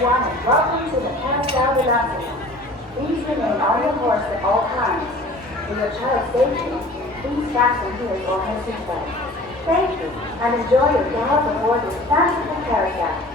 everyone, and welcome to the Carrousel de Lancelot. Please remain on your horse at all times. For your child's safety, please fasten his or her seatbelt. Thank you, and enjoy your gallop aboard this fanciful carousel.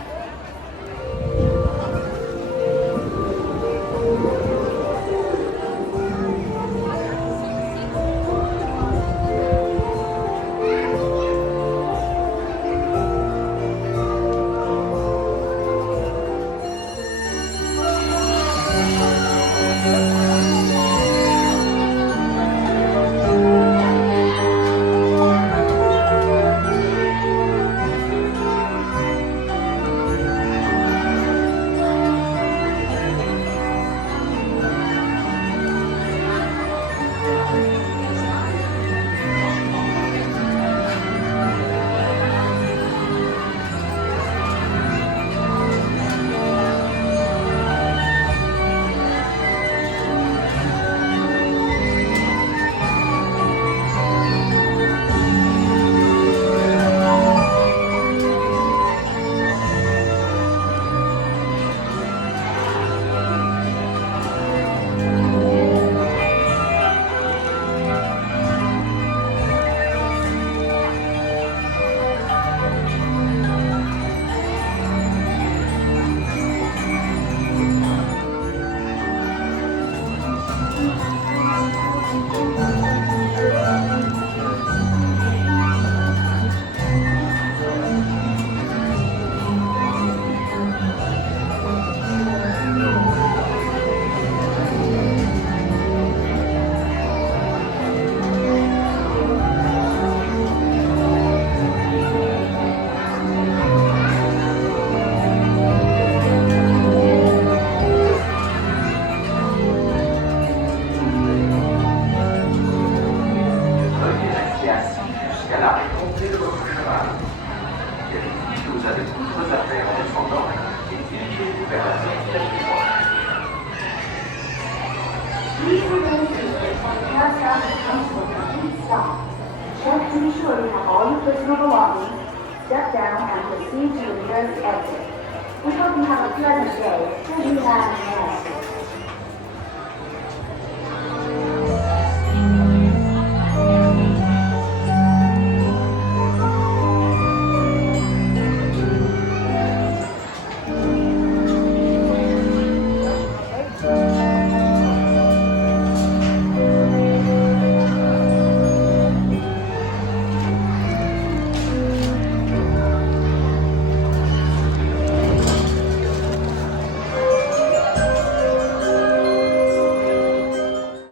Please remain seated while the carousel comes to a complete stop. Check to be sure you have all your personal belongings, step down, and proceed to the nearest exit. We hope you have a pleasant day at Disneyland Paris.